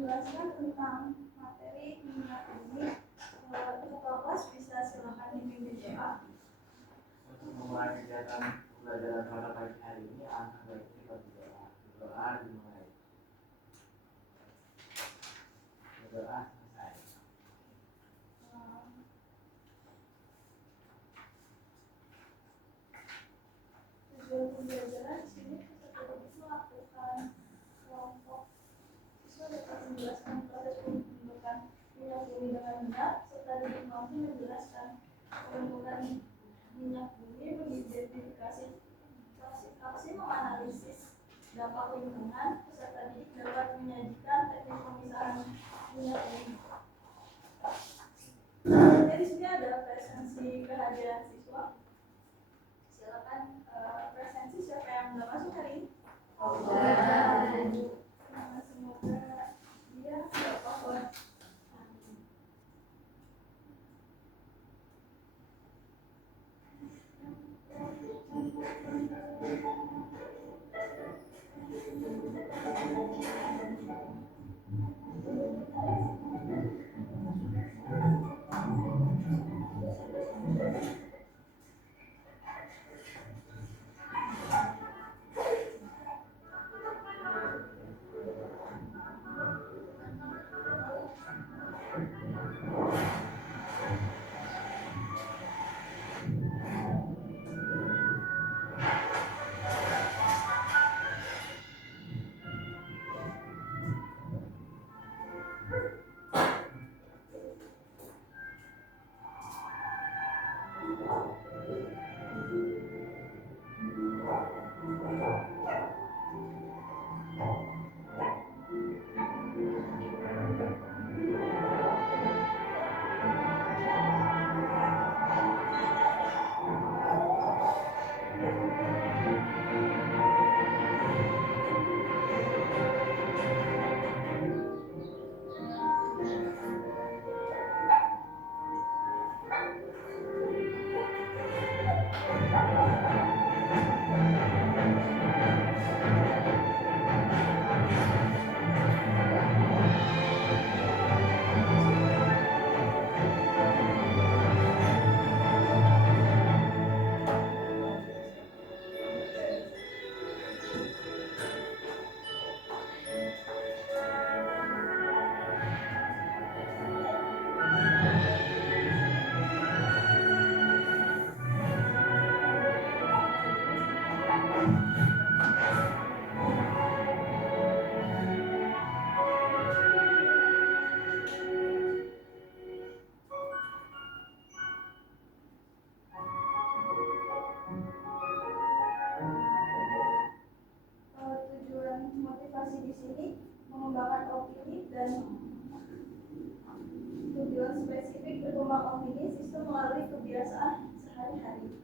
menjelaskan tentang materi minat ini. Untuk kelas bisa silakan dipimpin doa. Untuk memulai kegiatan pembelajaran pada pagi hari ini, alangkah baiknya kita berdoa. Berdoa dimulai. Berdoa selesai. Tujuan pembelajaran di sini peserta didik melakukan kelompok siswa dapat menjelaskan proses pembentukan minyak bumi dengan benar, serta didik mampu menjelaskan pembentukan minyak bumi, mengidentifikasi klasifikasi, menganalisis dampak lingkungan. Peserta didik dapat menyajikan teknik pemisahan minyak bumi. Jadi di sini ada presensi kehadiran siswa. Silakan presensi siapa yang nggak masuk hari ini? Semoga dia dapat. Tujuan motivasi di sini mengembangkan opini dan tujuan spesifik berkembang opini sistem melalui kebiasaan sehari-hari.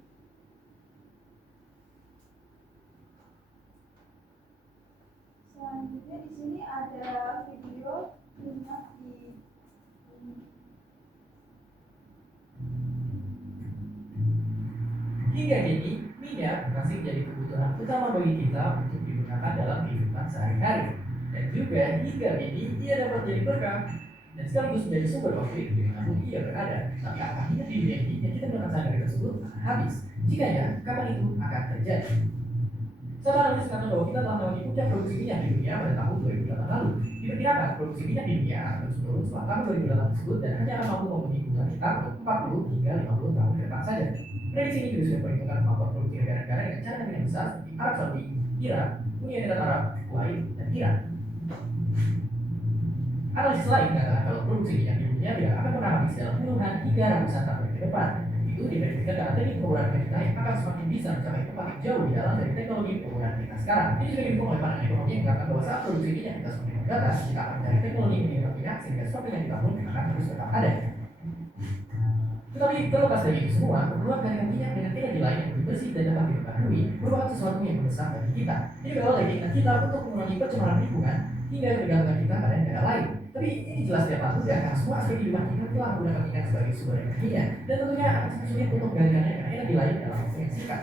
Selanjutnya di sini ada video minyak di Hingga kini, minyak masih menjadi kebutuhan utama bagi kita untuk digunakan dalam kehidupan sehari-hari. Dan juga hingga kini ia dapat menjadi berkah dan sekaligus menjadi sumber konflik dimanapun ia berada. Tapi akhirnya di dunia ini yang kita gunakan sehari-hari tersebut akan habis. Jikanya, kapan itu akan terjadi? Seorang analis mengatakan bahwa kita telah melewati puncak produksi minyak di dunia pada tahun 2008 lalu. Diperkirakan produksi minyak di dunia akan terus menurun setelah tahun 2008 tersebut dan hanya akan mampu memenuhi kebutuhan kita untuk 40 hingga 50 tahun ke depan saja. Prediksi ini juga sudah memperhitungkan kemampuan produksi negara-negara dengan cadangan yang besar seperti Arab Saudi, Irak, Uni Emirat Arab, Kuwait, dan Iran. Analisis lain mengatakan kalau produksi minyak di dunia tidak akan pernah habis dalam puluhan hingga ratusan tahun ke depan. Itu diprediksikan karena teknik penggunaan kita yang akan semakin bisa mencapai tempat yang jauh di dalam dari teknologi penggunaan kita sekarang. Ini juga didukung oleh pandangan ekonomi yang mengatakan bahwa saat produksi minyak kita semakin terbatas, kita akan mencari teknologi menghemat minyak sehingga stok minyak kita pun akan terus tetap ada. Tetapi terlepas dari itu semua, keperluan jaringan minyak dengan energi lain yang lebih bersih dan dapat diperbarui merupakan sesuatu yang mendesak bagi kita. Ini berawal dari keinginan kita untuk mengurangi pencemaran lingkungan hingga ketergantungan kita pada negara lain. Tapi ini jelas tidak patut ya, karena semua aspek kehidupan kita telah menggunakan minyak sebagai sumber energinya, dan tentunya akan sangat sulit untuk menggantikannya dengan energi lain dalam waktu yang singkat.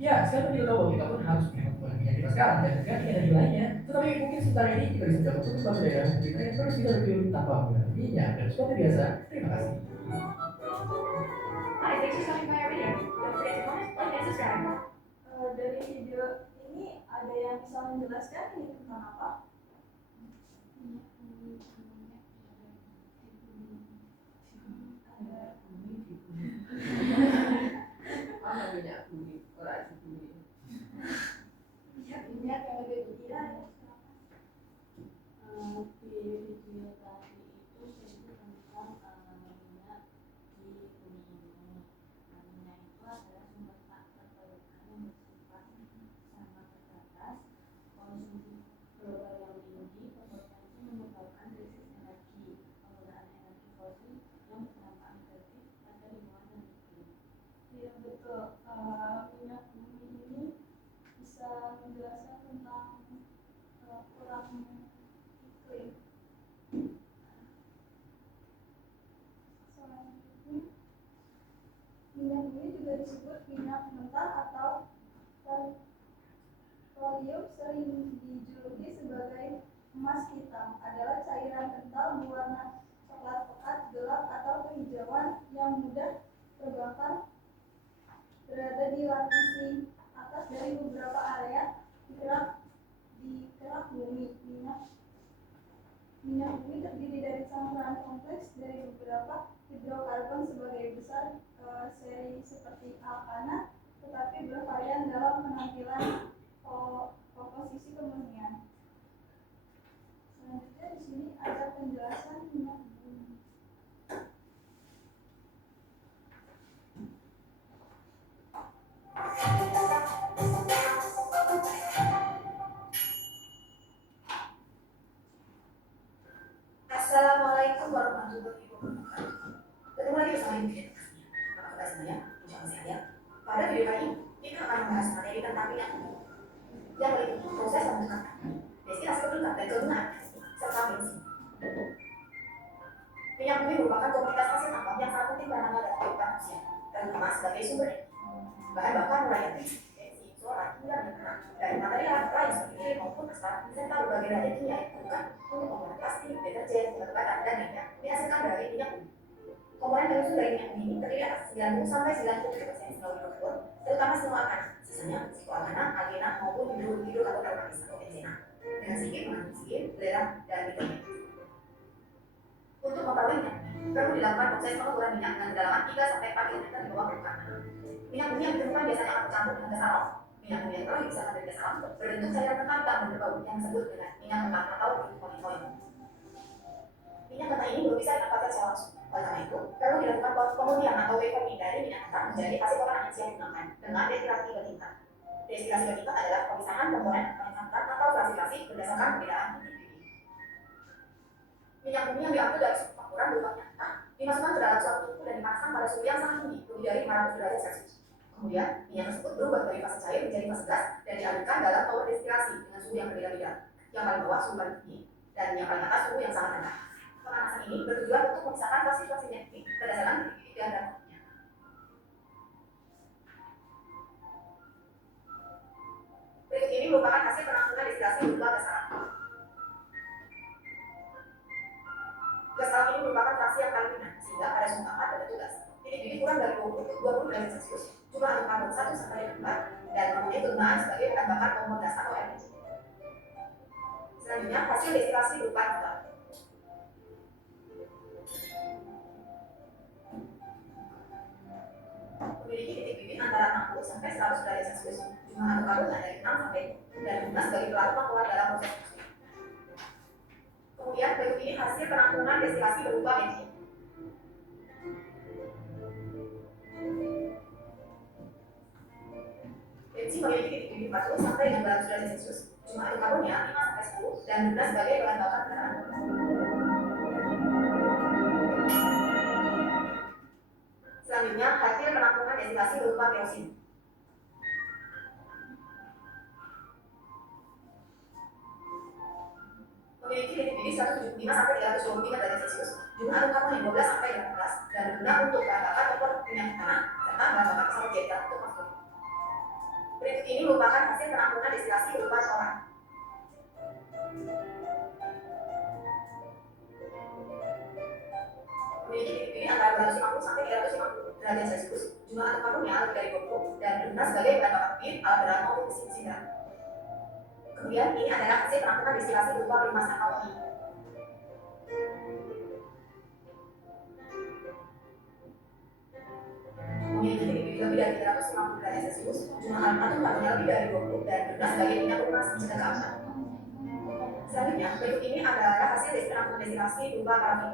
Ya, sekarang kita tahu bahwa kita pun harus menghemat minyak kita sekarang dan mengganti energi lainnya Tetapi mungkin sebentar ini kita bisa mencoba untuk suatu daerah kita yang terus bisa lebih tanpa menggunakan minyak dan seperti biasa. Terima kasih. Hi, thanks for stopping by our video. Don't forget to comment, like, and subscribe. Dari video ini ada yang bisa menjelaskan ini tentang apa? Apa minyak bumi? Orang bumi. Minyak yang lebih gila ya. Di video tadi itu saya tentang minyak di bumi ini. Nah, minyak itu adalah sumber faktor perubahan yang bersifat sangat terbatas. Konsumsi global yang tinggi berpotensi menyebabkan krisis energi, penggunaan energi fosil yang berdampak negatif pada lingkungan dan iklim. Iya betul. Minyak bumi ini bisa menjelaskan tentang kurang iklim. Selanjutnya, minyak bumi juga disebut minyak mentah atau petroleum, sering dijuluki sebagai emas hitam. Adalah cairan kental berwarna coklat pekat, gelap atau kehijauan yang mudah terbakar, berada di lapisan atas dari beberapa area di kerak bumi. Minyak bumi terdiri dari campuran kompleks dari beberapa hidrokarbon sebagai besar seri seperti alkana, tetapi bervarian dalam penampilan komposisi kemurnian. Selanjutnya di sini ada penjelasan minyak bumi. Assalamualaikum warahmatullahi wabarakatuh. Ketemu lagi bersama Ibu Fiat. Apa kabar semuanya? Insya Allah sehat ya. Pada video kali ini kita akan membahas materi tentang minyak bumi yang meliputi proses pembentukan destilasi kerutan dan kegunaan serta bensin. Minyak bumi merupakan komoditas hasil tambang yang sangat penting peranannya dalam kehidupan manusia, terutama sebagai sumber energi. Bahan bakar mulai dari bensin, solar, hingga minyak dari material lain seperti lilin maupun asfalt, serta berbagai reagen kimia yang diperlukan untuk membuat plastik, deterjen, obat-obatan, dan lainnya dihasilkan dari minyak bumi. Komponen pengusun dari minyak bumi ini terdiri atas 90 sampai 97% senyawa hidrokarbon, terutama senyawa alkana, sisanya psikoalkana, alkena maupun hidrokarbon aromatis atau benzena, dengan sedikit mengandung oksigen, belerang, dan nitrogen. Untuk memperoleh minyak bumi, perlu dilakukan proses pengukuran minyak dengan kedalaman 3 sampai 4 km di bawah permukaan. Minyak bumi yang ditemukan biasanya akan bercampur dengan gas alam. Minyak bumi yang telah dipisahkan dari gas alam berbentuk cairan mentah dan berbau yang disebut dengan minyak mentah atau oil. Minyak mentah ini belum bisa didapatkan secara langsung. Oleh karena itu, perlu dilakukan pemurnian atau reforming dari minyak mentah menjadi hasil olahan yang siap digunakan dengan destilasi bertingkat. Destilasi bertingkat adalah pemisahan komponen mentah atau klasifikasi berdasarkan perbedaan titik pH. Minyak bumi yang diambil dari suhu campuran berupa minyak mentah dimasukkan ke dalam suatu tungku dan dipanaskan pada suhu yang sangat tinggi, lebih dari 500 derajat Celcius. Kemudian, minyak tersebut berubah dari fase cair menjadi fase gas dan dialirkan dalam tower destilasi dengan suhu yang berbeda-beda. Yang paling bawah suhu paling tinggi dan yang paling atas suhu yang sangat rendah. Pemanasan ini bertujuan untuk memisahkan klasifikasi minyak bumi berdasarkan titik dan bentuknya. Berikut ini merupakan hasil penampungan destilasi berupa gas alam. Gas alam ini merupakan fraksi yang paling ringan, sehingga pada suhu aman berbentuk gas. Titik-titik kurang dari 20 derajat Celcius, jumlah atom karbon 1 sampai 4, dan mempunyai kegunaan sebagai bahan bakar kompon gas atau LPG. Selanjutnya, hasil destilasi berupa nafta. Memiliki titik bibit antara 60 sampai 100 derajat Celcius, jumlah atom karbon dari 6 sampai dan digunakan sebagai pelarut keluar dalam proses produksi. Kemudian berikut ini hasil penampungan destilasi berupa bensin. Bensin memiliki titik bibit 40 sampai 200 derajat Celcius, jumlah atom karbonnya 5 sampai 10 dan digunakan sebagai bahan bakar kendaraan. Selanjutnya, hasil penampungan destilasi berupa kerosin. Memiliki titik bibit 175 sampai 325 derajat Celcius, jumlah atom karbonnya 12 sampai 18 dan berguna untuk bahan bakar kompor minyak tanah serta bahan bakar pesawat jet untuk masuk. Berikut ini merupakan hasil penampungan destilasi berupa solar. Memiliki titik pilih antara 250 sampai 350 derajat Celcius. Jumlah atom karbonnya lebih dari 20 dan berguna sebagai bahan bakar bibit, alat berat maupun mesin sinar. Kemudian ini adalah hasil penampungan destilasi berupa pelimasan alkohol. Memiliki titik pilih lebih dari 350 derajat Celcius. Jumlah atom karbonnya lebih dari 20 dan berguna sebagai minyak pelumas mencegah keapian. Selanjutnya, berikut ini adalah hasil penampungan destilasi berupa parafin.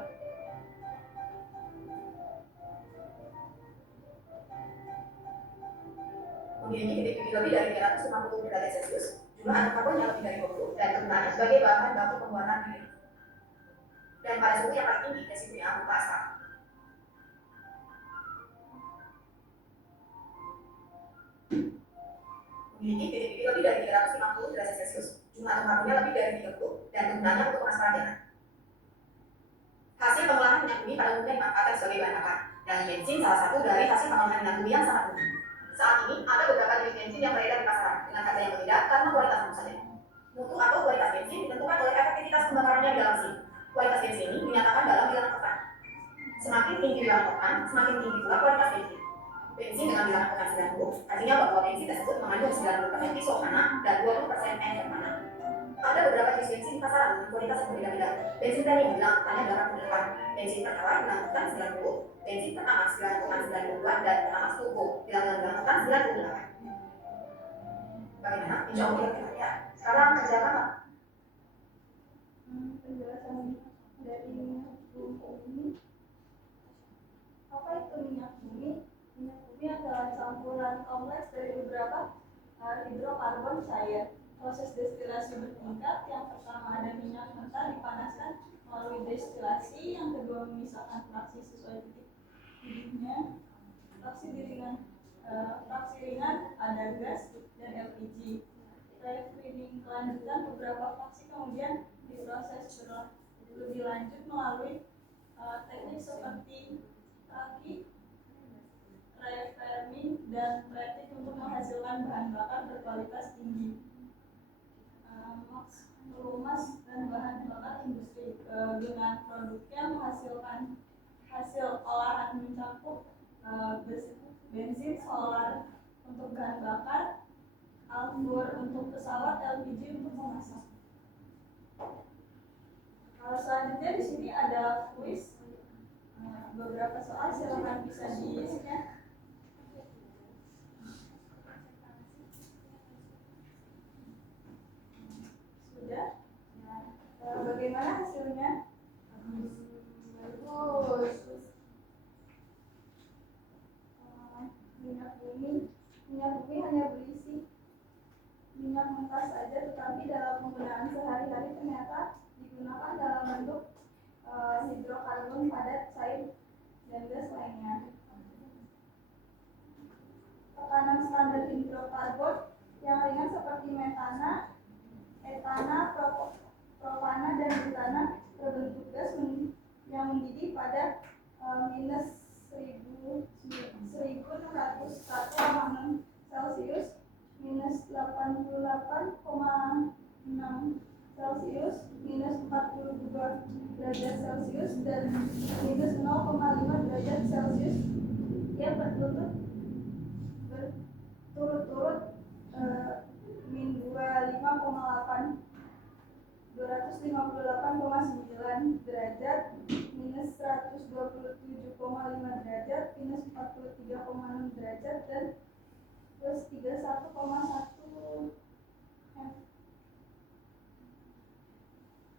Memiliki titik pilih lebih dari 350 derajat Celcius. Jumlah atom karbonnya lebih dari 20 dan kegunaannya sebagai bahan baku pembuatan bibit. Dan pada suhu yang paling tinggi, resikonya berupa asam. Memiliki titik pilih lebih dari 350 derajat Celcius. Jumlah atom karbonnya lebih dari 30 dan kegunaannya untuk pengasparan. Hasil pengolahan minyak bumi pada umumnya dimanfaatkan sebagai bahan bakar. Dan bensin salah satu dari hasil pengolahan minyak bumi yang sangat umum. Saat ini ada beberapa jenis bensin yang beredar di pasaran dengan harga yang berbeda karena kualitas tentu saja. Mutu atau kualitas bensin ditentukan oleh efektivitas pembakarannya di dalam mesin. Kualitas bensin ini dinyatakan dalam bilangan oktan. Semakin tinggi bilangan oktan, semakin tinggi pula kualitas bensin. Bensin dengan bilangan oktan 90, artinya bahwa bensin tersebut mengandung 90% isookana dan 20% N-okana. Ada beberapa jenis bensin di pasaran dengan kualitas yang berbeda-beda. Bensin premium bilangan oktannya 88, bensin pertalite bilangan oktan 90, bensin pertamax bilangan oktan 92 dan pertamax turbo bilangan oktan 98. Bagaimana? Insya Allah ya. Sekarang kerjakan Pak. Penjelasan dari minyak bumi. Apa itu minyak bumi? Minyak bumi adalah campuran kompleks dari beberapa hidrokarbon cair. Proses destilasi bertingkat. Yang pertama ada minyak mentah dipanaskan melalui destilasi. Yang kedua memisahkan fraksi sesuai titik didihnya. Fraksi ringan ada gas dan LPG. Refining kelanjutan beberapa fraksi kemudian diproses lebih lanjut melalui teknik seperti raki, refarming dan pretik untuk menghasilkan bahan bakar berkualitas tinggi. Pelumas dan bahan bakar industri dengan produknya menghasilkan hasil olahan mencakup bensin, solar untuk bahan bakar, anggur untuk pesawat, LPG untuk memasak. Selanjutnya di sini ada kuis, beberapa soal silakan bisa diisikan. Sudah? Bagaimana hasilnya? Bagus. Minyak bumi hanya berisi minyak mentah saja, tetapi dalam penggunaan sehari-hari ternyata digunakan dalam bentuk hidrokarbon padat, cair, dan gas lainnya. Tekanan standar hidrokarbon yang ringan seperti metana, etana, propana, dan butana berbentuk gas yang mendidih pada minus 1601,6 Celcius, minus 88,6 Celcius, minus 42 derajat Celcius, dan minus 0,5 derajat Celcius. Ia berturut-turut min 25,8, 258,9 derajat, minus 127,5 derajat, minus 43,6 derajat, dan plus 31,1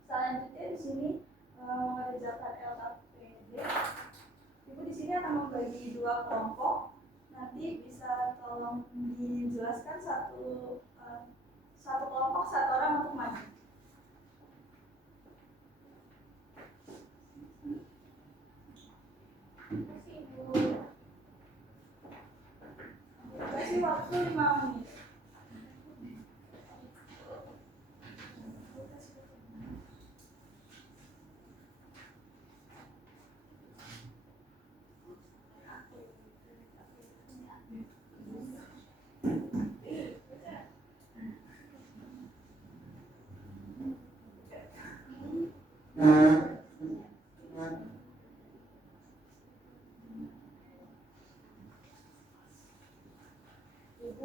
Selanjutnya di sini mengerjakan LKPD. Ibu di sini akan membagi dua kelompok. Nanti bisa tolong dijelaskan satu kelompok satu orang untuk maju. Kasih waktu 5 menit. Ibu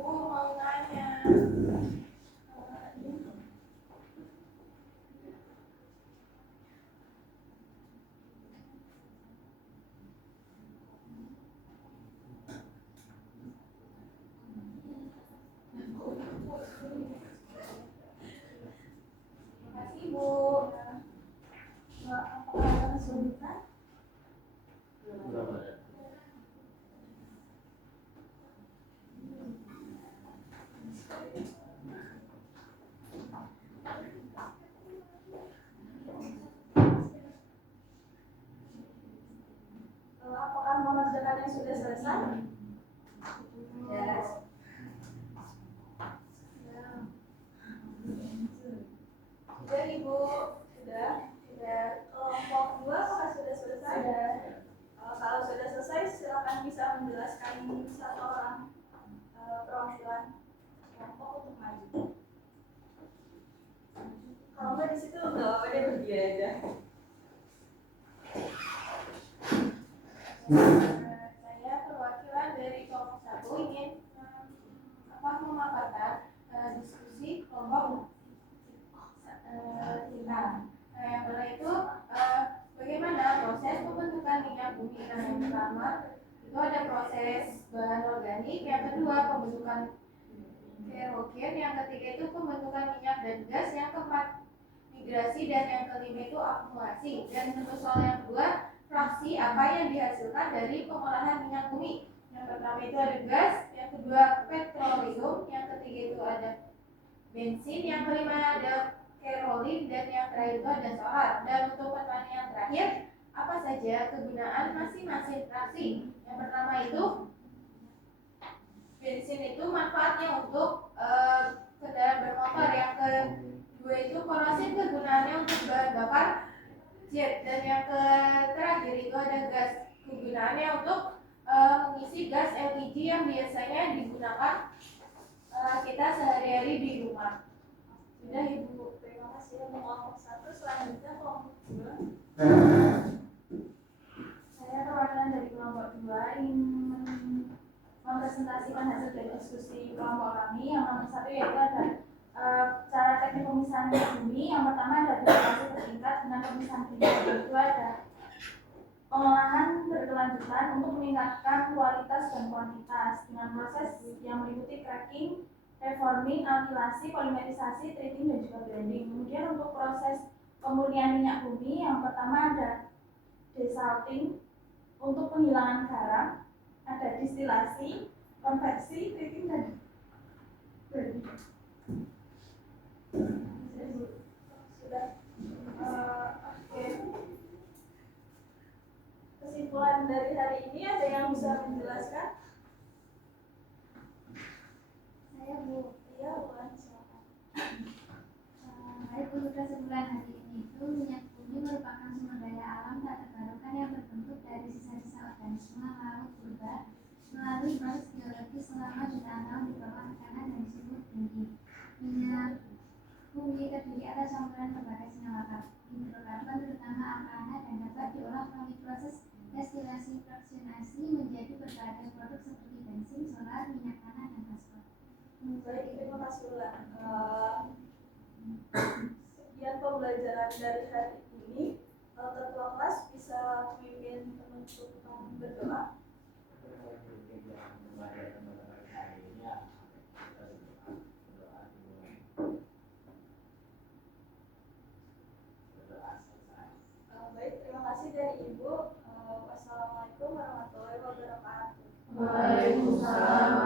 mau nanya. Terima kasih Ibu. Apakah ada kesulitan? Berapa ada? Apakah mengerjakan yang sudah selesai? Yes. Sudah Ibu, sudah. Kelompok 2 apakah sudah selesai? Sudah. Kalau sudah selesai, silakan bisa menjelaskan satu orang perwakilan kelompok untuk maju. Kalau nggak di situ nggak apa-apa, dia pergi aja. Saya perwakilan dari kelompok 1 ingin memaparkan diskusi kelompok kita. Yang pertama itu bagaimana proses pembentukan minyak bumi. Yang pertama itu ada proses bahan organik, yang kedua pembentukan kerogen, yang ketiga itu pembentukan minyak dan gas, yang keempat migrasi, dan yang kelima itu akumulasi. Dan untuk soal yang kedua, fraksi apa yang dihasilkan dari pengolahan minyak bumi. Yang pertama itu ada gas, yang kedua petroleum, yang ketiga itu ada bensin, yang kelima ada kerolin, dan yang terakhir itu ada solar. Dan untuk pertanyaan terakhir, apa saja kegunaan masing-masing fraksi? Yang pertama itu bensin itu manfaatnya untuk kendaraan bermotor. Yang kedua itu korosin, kegunaannya untuk bahan bakar jet. Dan yang terakhir itu ada gas, kegunaannya untuk mengisi gas LPG yang biasanya digunakan kita sehari-hari di rumah. Sudah Ibu, terima kasih untuk kelompok 1. Selanjutnya kelompok 2. Saya perwakilan dari kelompok 2 ingin mempresentasikan hasil dari diskusi kelompok kami. Yang nomor 1 yaitu ada cara teknik pemisahan minyak bumi. Yang pertama ada distillasi bertingkat dengan pemisahan minyak. Itu ada pengolahan berkelanjutan untuk meningkatkan kualitas dan kuantitas dengan proses yang meliputi cracking, reforming, alkilasi, polimerisasi, treating, dan juga blending. Kemudian untuk proses pemurnian minyak bumi, yang pertama ada desalting untuk penghilangan garam, ada distilasi, konveksi, treating, dan blending. Sudah. Oke. Kesimpulan dari hari ini ada yang bisa menjelaskan? Saya Bu. Iya, bukan silakan. Baik, untuk kesimpulan hari ini itu minyak bumi merupakan sumber daya alam tak terbarukan yang berbentuk dari sisa-sisa organisme laut purba melalui proses geologis selama jutaan tahun di bawah tekanan dan suhu tinggi. Minyak bumi terdiri atas campuran berbagai senyawa hidrokarbon terutama alkana dan dapat diolah melalui proses destilasi fraksionasi menjadi berbagai produk seperti bensin, solar, minyak tanah, dan fosfor. Baik, terima kasih ulang. Sekian pembelajaran dari hari ini. Ketua kelas bisa memimpin penutupan berdoa. Baik, terima kasih dari Ibu. Wassalamualaikum warahmatullahi wabarakatuh. Waalaikumsalam